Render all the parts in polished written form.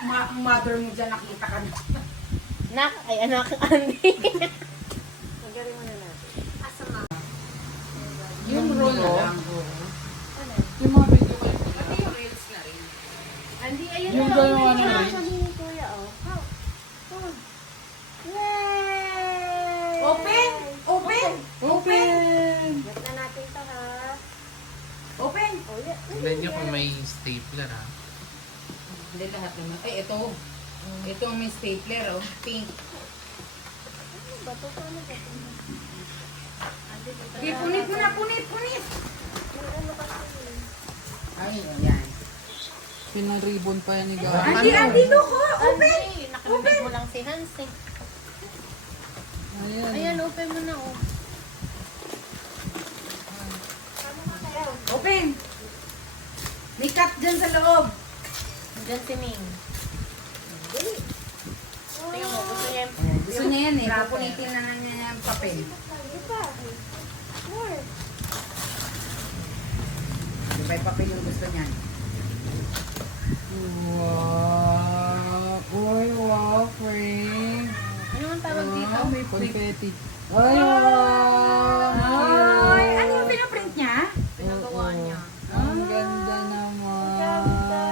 ang mother mo dyan, nakita ka na. Nak, ay anak Andy. Magaling mo na natin. Asama. Yung roll na lang. Yung mga video ko yung Pati yung reels na rin. Andy, ayun yung na. gano'n na rin. Sabi ni Kuya, oh. Yay! Open! Open! Open! Gat na natin to, ha? Open! Oh, yeah. Tignan nyo kung may stapler ha. Hindi lahat naman. Ay, ito. Ito ang may stapler, oh. Pink. Ano ba to? Paano ba to? Andy, dito Okay, na. punit mo na, punit, punit! May ano kasi. Ay, yan. Pinaribon pa yan ni Gawa. Andi, Andi, look, oh. Open! Andy, nakalabig mo lang si Hans, eh. Ayan. Ayan, open mo na, oh. Open! May cut dyan sa loob. Diyan si Ming. Dali. Tingnan mo, gusto niya yung... Gusto niya yan eh. Papunitin na niya yung papel. Di ba? More. Di ba yung papel yung gusto niya? Wow. Uy, wow, Frank. Ano ang tawag dito? Wow, may confetti. Ay, wow. Ay, ano yung pinaprint niya? Pinagawa niya. Ang ganda naman. Ganda.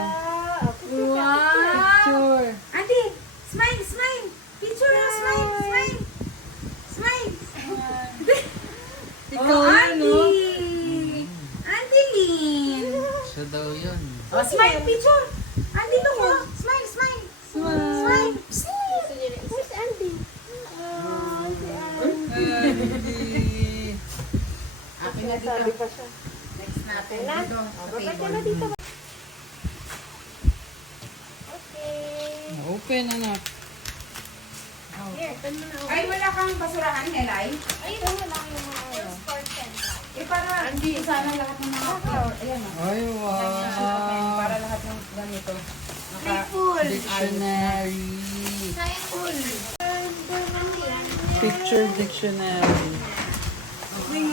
Wow! Picture. Andi, smile, smile! Picture na, smile, smile! Smile! Ikaw Oh, yun, no? Andi! Andi Lin! Siya daw yun. Oh, smile, picture! Andi, look, oh. Smile, smile! Smile! Gusto niya rin. Where's Andy? Oh, si Andy. Andy. Akin na dito. Sabi pa siya. Next natin Kailan? dito. Oh, Sa babay ka table. na dito. Okay. Open, anak. Here, open mo na. Ay, wala kang basurahan, Helay? Ayun, wala yung mga ano. Eh, para sana lahat ng mga flower. Ayan, oh. Ay, wow. Para lahat ng ganito. Dictionary. Picture dictionary. Hindi,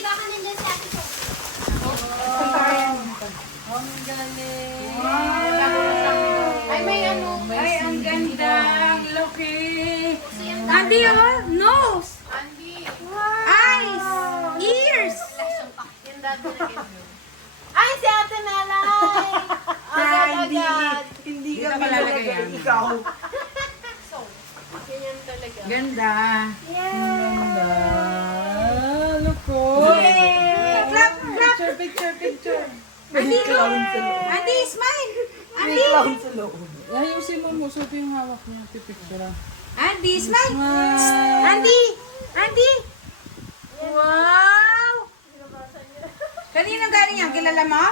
baka nandiyan si Ate Chok. Oh, ang galing. Ay, may ano. Ay, ang ganda. Ang laki. Andi, oh. Nose. Andy. Eyes. Ears. Yung dati na yun. Ay, si Ate Melay! Agad-agad. Hindi ka malalagay yan. Ikaw. Ganyan talaga. Ganda. Ganda. Look ko. Yay! Clap, clap. Picture, picture. Andi, Andi, smile. Andi. Ayusin mo mo. Suot yung hawak niya. Pipicture lang. Andi, smile. Smile. Andi. Andi. Wow. Kanino galing yan? Kilala mo?